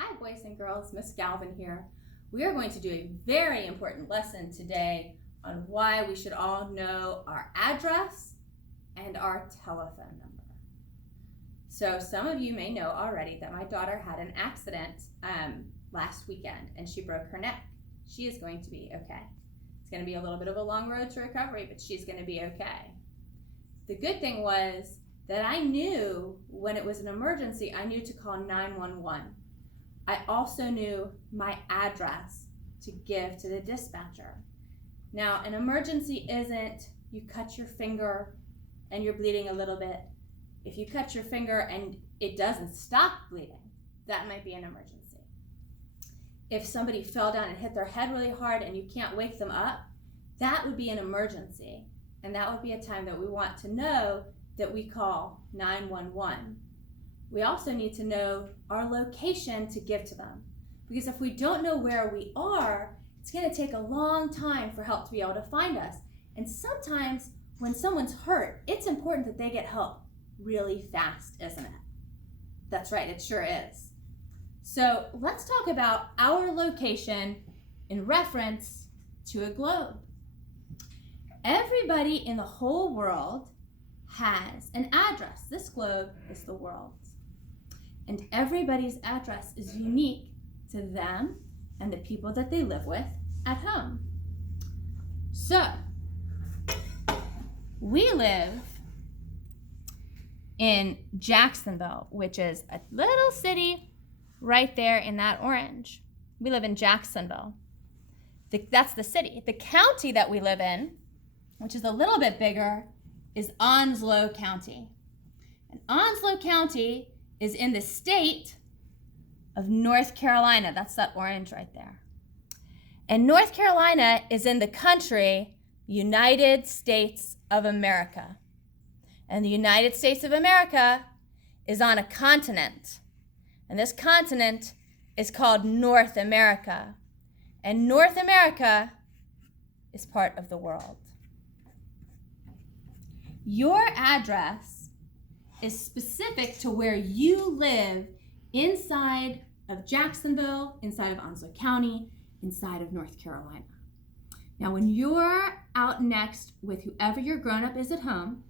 Hi boys and girls, Miss Galvin here. We are going to do a very important lesson today on why we should all know our address and our telephone number. So some of you may know already that my daughter had an accident last weekend and she broke her neck. She is going to be okay. It's going to be a little bit of a long road to recovery, but she's going to be okay. The good thing was that I knew when it was an emergency, I knew to call 911. I also knew my address to give to the dispatcher. Now, an emergency isn't you cut your finger and you're bleeding a little bit. If you cut your finger and it doesn't stop bleeding, that might be an emergency. If somebody fell down and hit their head really hard and you can't wake them up, that would be an emergency. And that would be a time that we want to know that we call 911. We also need to know our location to give to them. Because if we don't know where we are, it's going to take a long time for help to be able to find us. And sometimes when someone's hurt, it's important that they get help really fast, isn't it? That's right, it sure is. So let's talk about our location in reference to a globe. Everybody in the whole world has an address. This globe is the world. And everybody's address is unique to them and the people that they live with at home. So, we live in Jacksonville, which is a little city right there in that orange. We live in Jacksonville. That's the city. The county that we live in, which is a little bit bigger, is Onslow County. And Onslow County is in the state of North Carolina. That's that orange right there. And North Carolina is in the country United States of America. And the United States of America is on a continent. And this continent is called North America. And North America is part of the world. Your address is specific to where you live inside of Jacksonville, inside of Onslow County, inside of North Carolina. Now, when you're out next with whoever your grown-up is at home,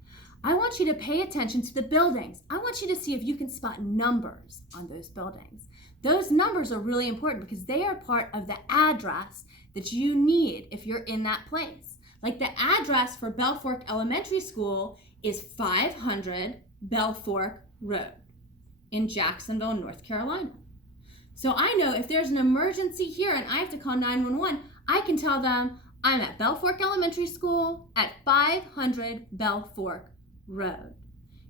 I want you to pay attention to the buildings. I want you to see if you can spot numbers on those buildings. Those numbers are really important because they are part of the address that you need if you're in that place. Like the address for Belfork Elementary School is 500 Belfork Road in Jacksonville, North Carolina. So I know if there's an emergency here and I have to call 911, I can tell them I'm at Belfork Elementary School at 500 Belfork Road.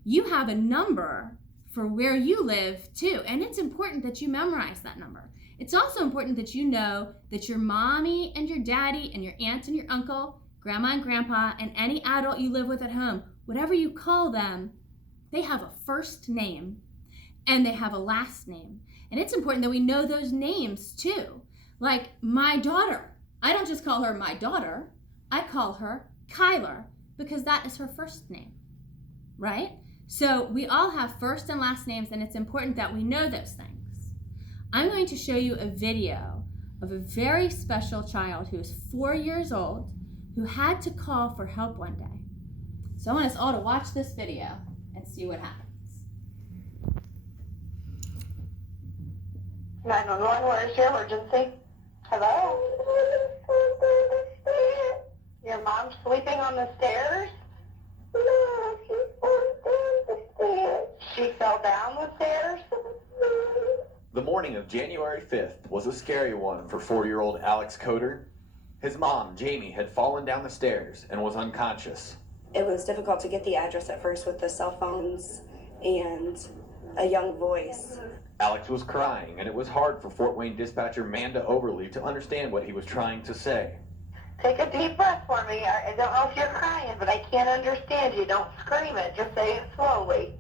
You have a number for where you live too, and it's important that you memorize that number. It's also important that you know that your mommy and your daddy and your aunt and your uncle, grandma and grandpa, and any adult you live with at home, whatever you call them, they have a first name and they have a last name. And it's important that we know those names too. Like my daughter, I don't just call her my daughter, I call her Kyler because that is her first name, right? So we all have first and last names, and it's important that we know those things. I'm going to show you a video of a very special child who is 4 years old who had to call for help one day. So I want us all to watch this video and see what happens. 911, where is your emergency? Hello? Your mom's sleeping on the stairs? No, she fell down the stairs. She fell down the stairs? The morning of January 5th was a scary one for 4-year-old Alex Coder. His mom, Jamie, had fallen down the stairs and was unconscious. It was difficult to get the address at first with the cell phones and a young voice. Alex was crying, and it was hard for Fort Wayne dispatcher Manda Overly to understand what he was trying to say. Take a deep breath for me. I don't know if you're crying, but I can't understand you. Don't scream it. Just say it slowly.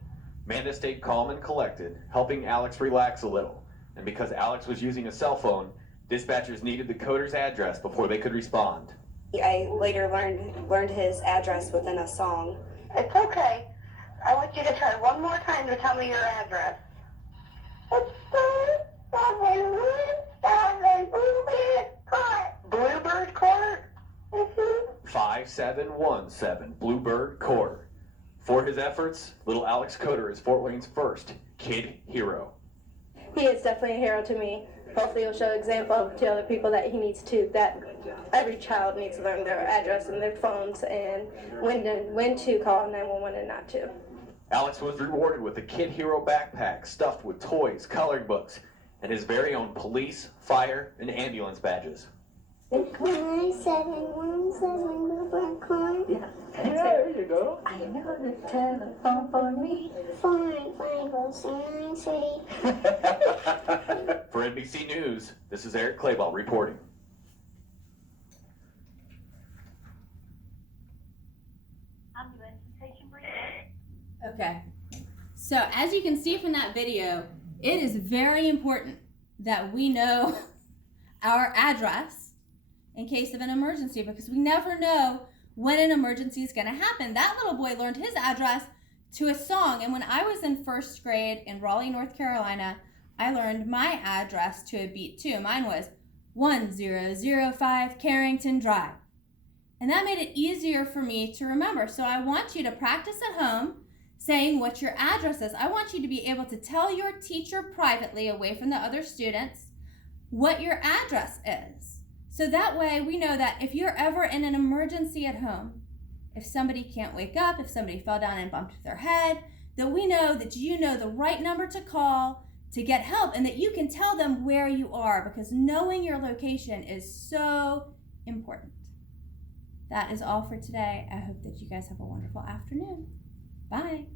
Manda stayed calm and collected, helping Alex relax a little. And because Alex was using a cell phone, dispatchers needed the coder's address before they could respond. I later learned his address within a song. It's okay. I want you to try one more time to tell me your address. It's 500 3717 Bluebird Court. For his efforts, little Alex Coder is Fort Wayne's first kid hero. He is definitely a hero to me. Hopefully he'll show example to other people that he needs to, that every child needs to learn their address and their phones and when to call 911 and not to. Alex was rewarded with a Kid Hero backpack stuffed with toys, coloring books, and his very own police, fire, and ambulance badges. 9717 Bluebird Court. Yeah, there you go. I know the telephone for me. 48509 For NBC News, this is Eric Clayball reporting. Okay. So as you can see from that video, it is very important that we know our address in case of an emergency, because we never know when an emergency is going to happen. That little boy learned his address to a song, and when I was in first grade in Raleigh, North Carolina, I learned my address to a beat too. Mine was 1005 Carrington Drive. And that made it easier for me to remember. So I want you to practice at home saying what your address is. I want you to be able to tell your teacher privately, away from the other students, what your address is. So that way we know that if you're ever in an emergency at home, if somebody can't wake up, if somebody fell down and bumped their head, that we know that you know the right number to call to get help, and that you can tell them where you are, because knowing your location is so important. That is all for today. I hope that you guys have a wonderful afternoon. Bye.